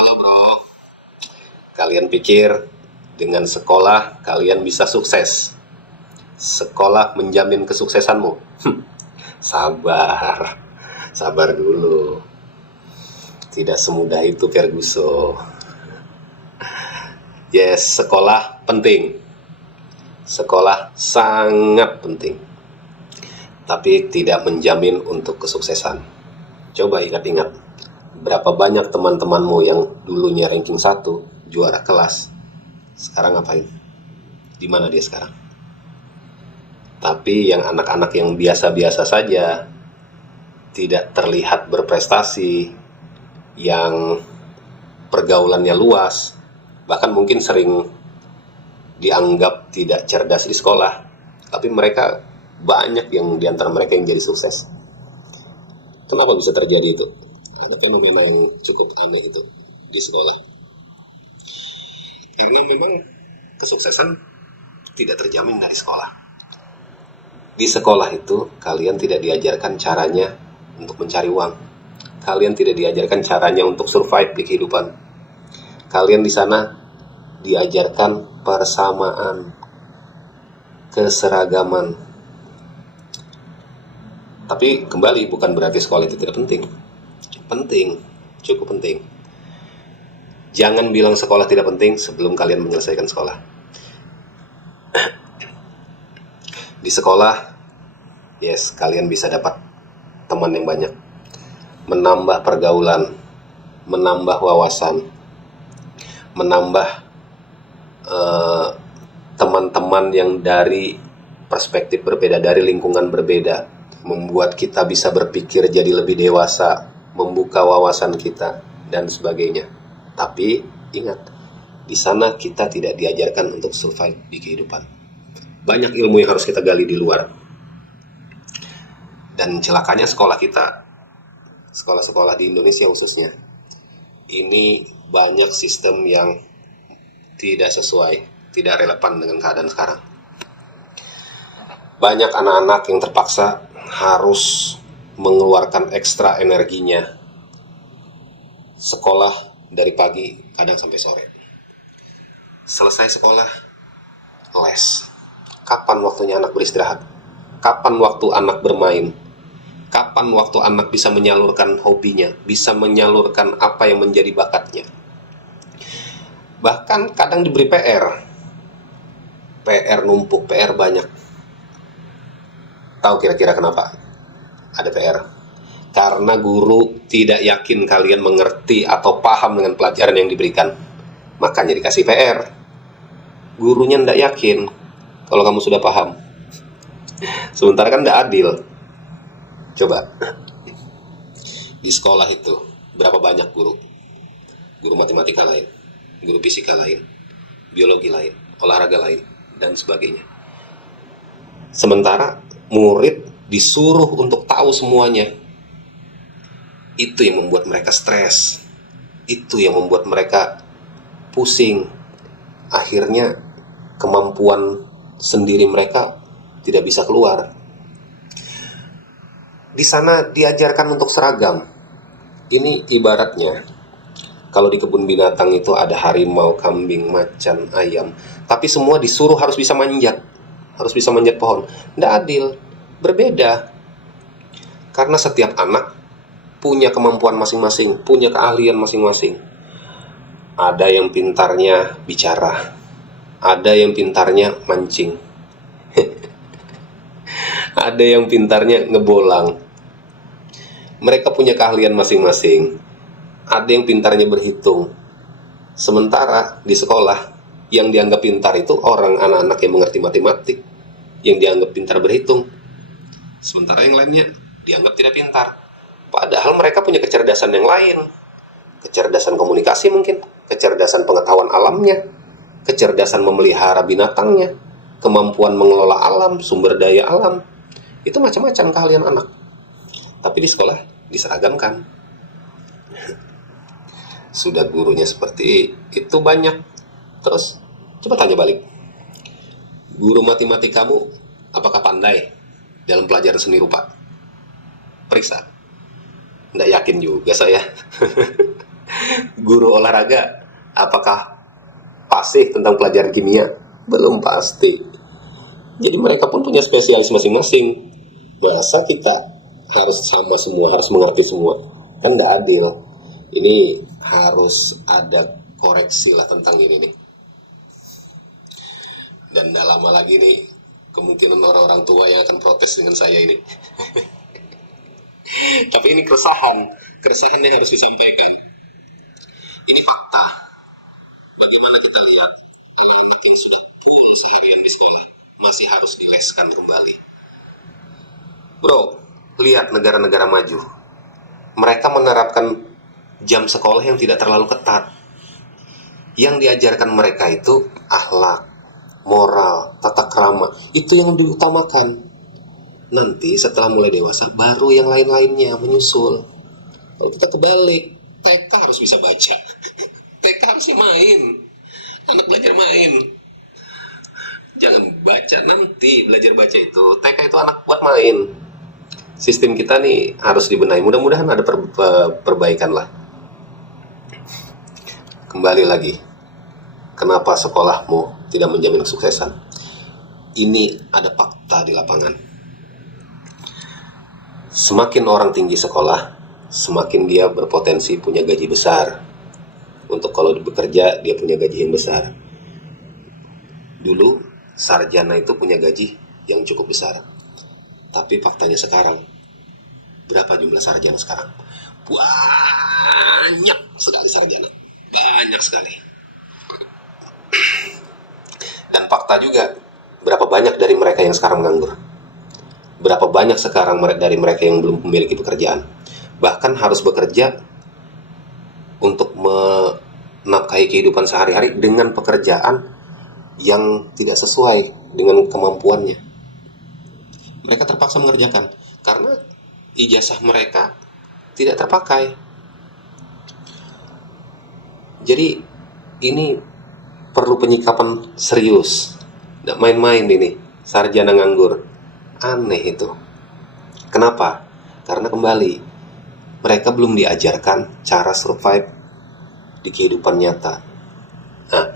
Halo bro, kalian pikir dengan sekolah kalian bisa sukses? Sekolah menjamin kesuksesanmu? Sabar, sabar dulu. Tidak semudah itu Ferguson. Yes, sekolah penting. Sekolah sangat penting. Tapi tidak menjamin untuk kesuksesan. Coba ingat-ingat, berapa banyak teman-temanmu yang dulunya ranking 1, juara kelas, sekarang ngapain? Di mana dia sekarang? Tapi yang anak-anak yang biasa-biasa saja, tidak terlihat berprestasi, yang pergaulannya luas, bahkan mungkin sering dianggap tidak cerdas di sekolah, tapi mereka banyak yang diantara mereka yang jadi sukses. Kenapa bisa terjadi itu? Ada fenomena yang cukup aneh itu di sekolah. Karena memang kesuksesan tidak terjamin dari sekolah. Di sekolah itu kalian tidak diajarkan caranya untuk mencari uang. Kalian tidak diajarkan caranya untuk survive di kehidupan. Kalian di sana diajarkan persamaan, keseragaman. Tapi kembali, bukan berarti sekolah itu tidak penting. Penting, cukup penting. Jangan bilang sekolah tidak penting sebelum kalian menyelesaikan sekolah. Di sekolah, yes, kalian bisa dapat teman yang banyak, menambah pergaulan, menambah wawasan, menambah teman-teman yang dari perspektif berbeda, dari lingkungan berbeda, membuat kita bisa berpikir jadi lebih dewasa, membuka wawasan kita, dan sebagainya. Tapi ingat, di sana kita tidak diajarkan untuk survive di kehidupan. Banyak ilmu yang harus kita gali di luar. Dan celakanya sekolah kita, sekolah-sekolah di Indonesia khususnya, ini banyak sistem yang tidak sesuai, tidak relevan dengan keadaan sekarang. Banyak anak-anak yang terpaksa harus mengeluarkan ekstra energinya sekolah dari pagi kadang sampai sore. Selesai sekolah, les. Kapan waktunya anak beristirahat? Kapan waktu anak bermain? Kapan waktu anak bisa menyalurkan hobinya, bisa menyalurkan apa yang menjadi bakatnya? Bahkan kadang diberi PR numpuk, PR banyak. Tahu kira-kira kenapa ada PR? Karena guru tidak yakin kalian mengerti atau paham dengan pelajaran yang diberikan. Makanya dikasih PR. Gurunya tidak yakin kalau kamu sudah paham. Sementara kan tidak adil. Coba, di sekolah itu berapa banyak guru? Guru matematika lain, guru fisika lain, biologi lain, olahraga lain, dan sebagainya. Sementara murid disuruh untuk tahu semuanya. Itu yang membuat mereka stres. Itu yang membuat mereka pusing. Akhirnya kemampuan sendiri mereka tidak bisa keluar. Di sana diajarkan untuk seragam. Ini ibaratnya kalau di kebun binatang itu ada harimau, kambing, macan, ayam, tapi semua disuruh harus bisa manjat, harus bisa manjat pohon. Tidak adil, berbeda. Karena setiap anak punya kemampuan masing-masing, punya keahlian masing-masing. Ada yang pintarnya bicara, ada yang pintarnya mancing, ada yang pintarnya ngebolang. Mereka punya keahlian masing-masing. Ada yang pintarnya berhitung. Sementara di sekolah, yang dianggap pintar itu orang anak-anak yang mengerti matematik, yang dianggap pintar berhitung. Sementara yang lainnya dianggap tidak pintar. Padahal mereka punya kecerdasan yang lain. Kecerdasan komunikasi mungkin, kecerdasan pengetahuan alamnya, kecerdasan memelihara binatangnya, kemampuan mengelola alam, sumber daya alam. Itu macam-macam keahlian anak. Tapi di sekolah diseragamkan. Sudah gurunya seperti itu banyak. Terus coba tanya balik, guru matematik kamu apakah pandai dalam pelajaran seni rupa? Periksa. Nggak yakin juga saya. Guru olahraga, apakah fasih tentang pelajaran kimia? Belum pasti. Jadi mereka pun punya spesialis masing-masing. Masa kita harus sama semua, harus mengerti semua? Kan nggak adil. Ini harus ada koreksi lah tentang ini nih. Dan nggak lama lagi nih, kemungkinan orang-orang tua yang akan protes dengan saya ini. Tapi ini keresahan yang harus disampaikan. Ini fakta. Bagaimana kita lihat anak-anak yang sudah full seharian di sekolah masih harus dileskan kembali. Bro, lihat negara-negara maju. Mereka menerapkan jam sekolah yang tidak terlalu ketat. Yang diajarkan mereka itu akhlak, moral, tata krama. Itu yang diutamakan. Nanti setelah mulai dewasa, baru yang lain-lainnya menyusul. Kalau kita kebalik, TK harus bisa baca. TK harus main. Anak belajar main. Jangan baca nanti, belajar baca itu. TK itu anak buat main. Sistem kita nih harus dibenahi. Mudah-mudahan ada perbaikan lah. Kembali lagi, kenapa sekolahmu tidak menjamin kesuksesan? Ini ada fakta di lapangan. Semakin orang tinggi sekolah, semakin dia berpotensi punya gaji besar. Untuk kalau bekerja, dia punya gaji yang besar. Dulu, sarjana itu punya gaji yang cukup besar. Tapi faktanya sekarang, berapa jumlah sarjana sekarang? Banyak sekali sarjana. Banyak sekali. Dan fakta juga, berapa banyak dari mereka yang sekarang nganggur? Berapa banyak sekarang dari mereka yang belum memiliki pekerjaan? Bahkan harus bekerja untuk menafkahi kehidupan sehari-hari dengan pekerjaan yang tidak sesuai dengan kemampuannya. Mereka terpaksa mengerjakan karena ijazah mereka tidak terpakai. Jadi ini perlu penyikapan serius. Nggak main-main ini, sarjana nganggur. Aneh itu. Kenapa? Karena kembali, mereka belum diajarkan cara survive di kehidupan nyata. Nah,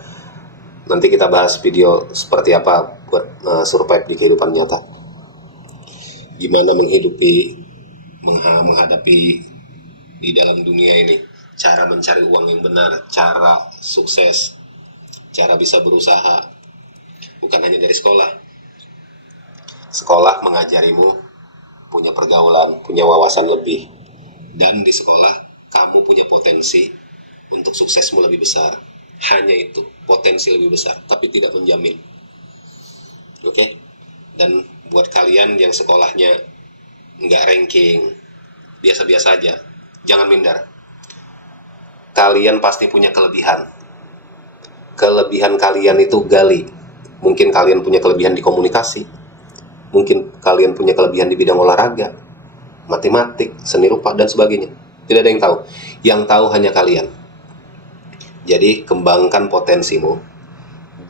nanti kita bahas video seperti apa buat survive di kehidupan nyata. Gimana menghadapi di dalam dunia ini. Cara mencari uang yang benar, cara sukses, cara bisa berusaha. Bukan hanya dari sekolah. Sekolah mengajarimu punya pergaulan, punya wawasan lebih. Dan di sekolah, kamu punya potensi untuk suksesmu lebih besar. Hanya itu, potensi lebih besar, tapi tidak menjamin. Oke? Dan buat kalian yang sekolahnya nggak ranking, biasa-biasa aja, jangan minder. Kalian pasti punya kelebihan. Kelebihan kalian itu gali. Mungkin kalian punya kelebihan di komunikasi. Mungkin kalian punya kelebihan di bidang olahraga, matematik, seni rupa, dan sebagainya. Tidak ada yang tahu. Yang tahu hanya kalian. Jadi, kembangkan potensimu.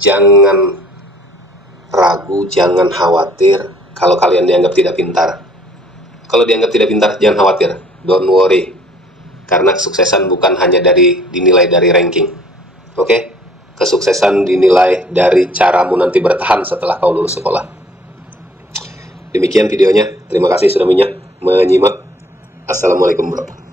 Jangan ragu, jangan khawatir kalau kalian dianggap tidak pintar. Kalau dianggap tidak pintar, jangan khawatir. Don't worry. Karena kesuksesan bukan hanya dinilai dari ranking. Oke? Kesuksesan dinilai dari caramu nanti bertahan setelah kau lulus sekolah. Demikian videonya. Terima kasih sudah menyimak. Assalamualaikum warahmatullahi wabarakatuh.